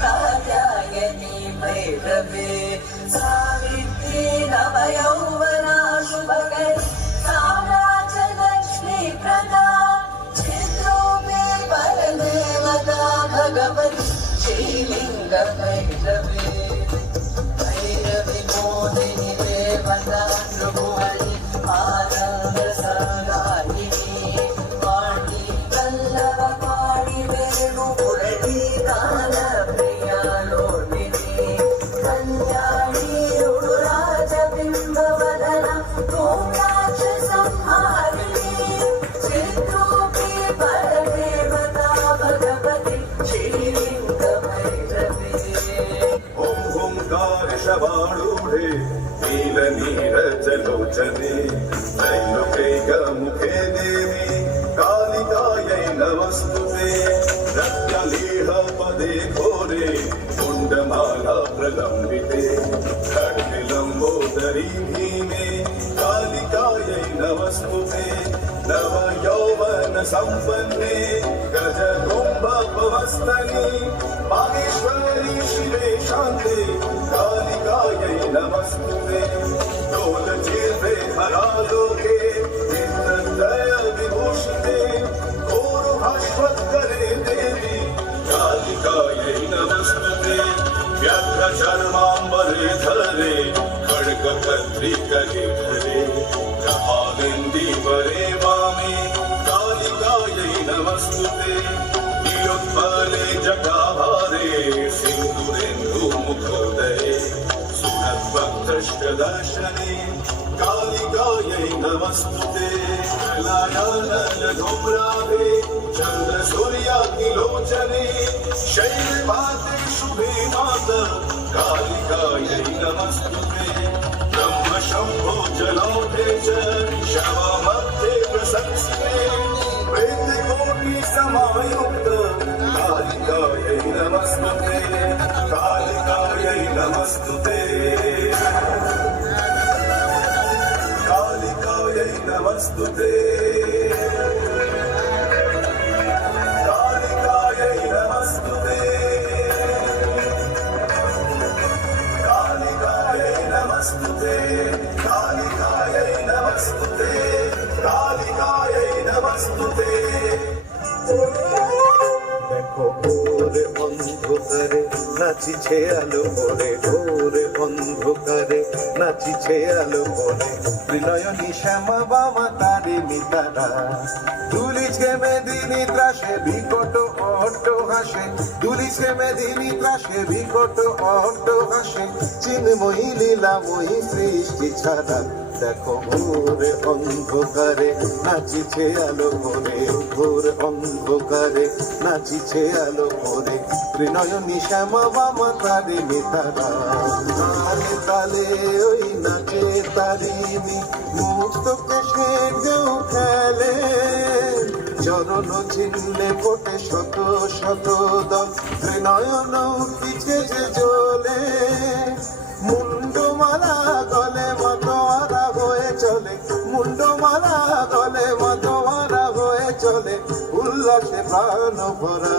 कात्यायनी भैरवे सावित्री नवयौवना शुभकरी साम्राज्यलक्ष्मी प्रदा चित्रोमे परदेवता भगवती श्रीलिंग भैरवे भैरवी मोदिनी देवता नृभुवनी आनंद सदायिनी पाणी वल्लभ पाणी वेणु पुरडी गान प्रिया लोडिनी कल्याणी रुडुराज बिंब वदना तोंडाच संहारिणी चित्रूपी परदेवता भगवती श्रीलिंग भैरवे ओम ओंकार शवाणूढे नीलनीरजलोचने त्रैलोक्यमुखे देवी कालिकायै नमस्तुते रत्नलेहपदे घोरे कुण्डमाला प्रलम्बिते खड्गलम्बोदरी भीमे कालिकायै नमस्तुते नवयौवन सम्पन्ने गजकुम्भपवस्तनि माहेश्वरी शिवे शान्ते कालिकायै नमस्तुते डोलचीर्वे हरालोके नित्यदय विभूषिते घोरभास्वत्करे देवी कालिकायै नमस्तुते व्याघ्रचर्माम्बरे धरे खड्गकर्त्रिकरे धरे कपालेन्दीवरे वामे कालिकायै नमस्तुते नीलोत्पले जटाभारे सिन्दूरेन्दुमुखोदये सुखद्भक्तष्टदर्शने कालिकायै नमस्तुते लायानलधूम्राभे चन्द्रसूर्याग्निलोचने शैलपाते शुभे माता कालिकायै नमस्तुते ब्रह्मशम्भो जलौढे च शवमध्ये प्रशंसिते वेदकोटिसमायुक्त कालिकायै नमस्तुते कालिकायै नमस्तुते कालिकायै नमस्तुते कालिकायै नमस्तुते कालिकायै नमस्तुते कालिकायै नमस्तुते कालिकायै नमस्तुते দেখো ওরে অন্ধকারে নাচিছে আলো পরে ওরে অন্ধকারে নাচিছে আলো পরে ত্রিনয়নী শ্যামা বামা তারিণী তারা দুলিছে মেদিনী ত্রাসে বিকট অট্ট হাসে দুলিছে মেদিনী ত্রাসে বিকট অট্ট হাসে চিন্ময়ী লীলাময়ী সৃষ্টি ছাড়া দেখো ঘোর অন্ধকারে নাচিছে আলো করে, ঘোর অন্ধকারে নাচিছে আলো করে, ত্রিনয়নী শ্যামা বামা তারে নেতারা, তালে তালে ওই নাচে তারিণী, মুক্তকে সে কেউ খেলে, চরণ চিহ্নে ফোটে শত শত দল, ত্রিনয়ন উঠিছে যে জ্বলে, মুন্ডমালা গলে মতোয়ারা হয়ে চলে, মুন্ডমালা গলে মতোয়ারা হয়ে চলে, উল্লাসে প্রাণ ভরা।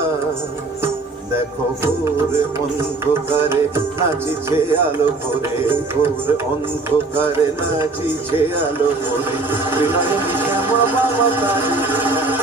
দেখো ঘোর অন্ধকারে নাচিছে আলো করে, ঘোর অন্ধকারে নাচিছে আলো করে, ত্রিনয়নী শ্যামা বাবা তারিণী।